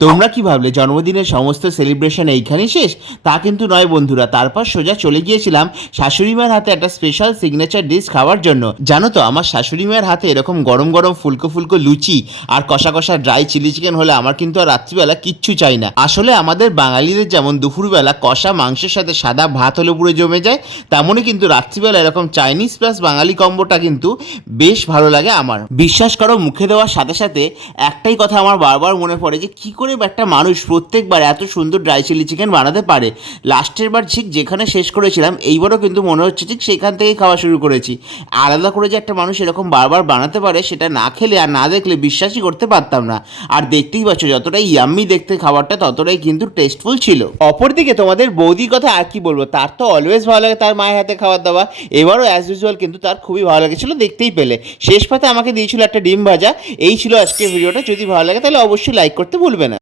তোমরা কি ভাবলে জন্মদিনের সমস্ত সেলিব্রেশন এইখানেই শেষ? তা কিন্তু নয় বন্ধুরা। তারপর সোজা চলে গিয়েছিলাম শাশুড়ি মায়ের হাতে একটা স্পেশাল সিগনেচার ডিশ খাওয়ার জন্য। জানো তো, আমার শাশুড়ি মায়ের হাতে এরকম গরম গরম ফুলকো ফুলকো লুচি আর কষা কষা ড্রাই চিলি চিকেন হলে আমার কিন্তু আর রাত্রিবেলা কিচ্ছু চাই না। আসলে আমাদের বাঙালিদের যেমন দুপুরবেলা কষা মাংসের সাথে সাদা ভাত হলে পুরো জমে যায়, তেমনই কিন্তু রাত্রিবেলা এরকম চাইনিজ প্লাস বাঙালি কম্বোটা কিন্তু বেশ ভালো লাগে আমার। বিশ্বাস করো, মুখে দেওয়ার সাথে সাথে একটাই কথা আমার বারবার মনে পড়ে যে কী করে একটা মানুষ প্রত্যেকবার এত সুন্দর ড্রাই চিলি চিকেন বানাতে পারে। লাস্টের বার ঠিক যেখানে শেষ করেছিলাম, এইবারও কিন্তু মনে হচ্ছে ঠিক সেখান থেকেই খাওয়া শুরু করেছি। আলাদা করে যে একটা মানুষ এরকম বারবার বানাতে পারে, সেটা না খেলে আর না দেখলে বিশ্বাসই করতে পারতাম না। আর দেখতেই পাচ্ছ, যতটাই ইয়াম্মি দেখতে খাবারটা, ততটাই কিন্তু টেস্টফুল ছিল। অপরদিকে তোমাদের বৌদির কথা আর কি বলবো, তার তো অলওয়েজ ভালো লাগে তার মায়ের হাতে খাবার দাবার। এবারও অ্যাজ ইউজুয়াল কিন্তু তার খুবই ভালো লেগেছিল, দেখতেই পেলে। শেষ পাতে আমাকে দিয়েছিল একটা ডিম ভাজা। এই ছিল আজকের ভিডিওটা। যদি ভালো লাগে তাহলে অবশ্যই লাইক করতে ভুলবে না।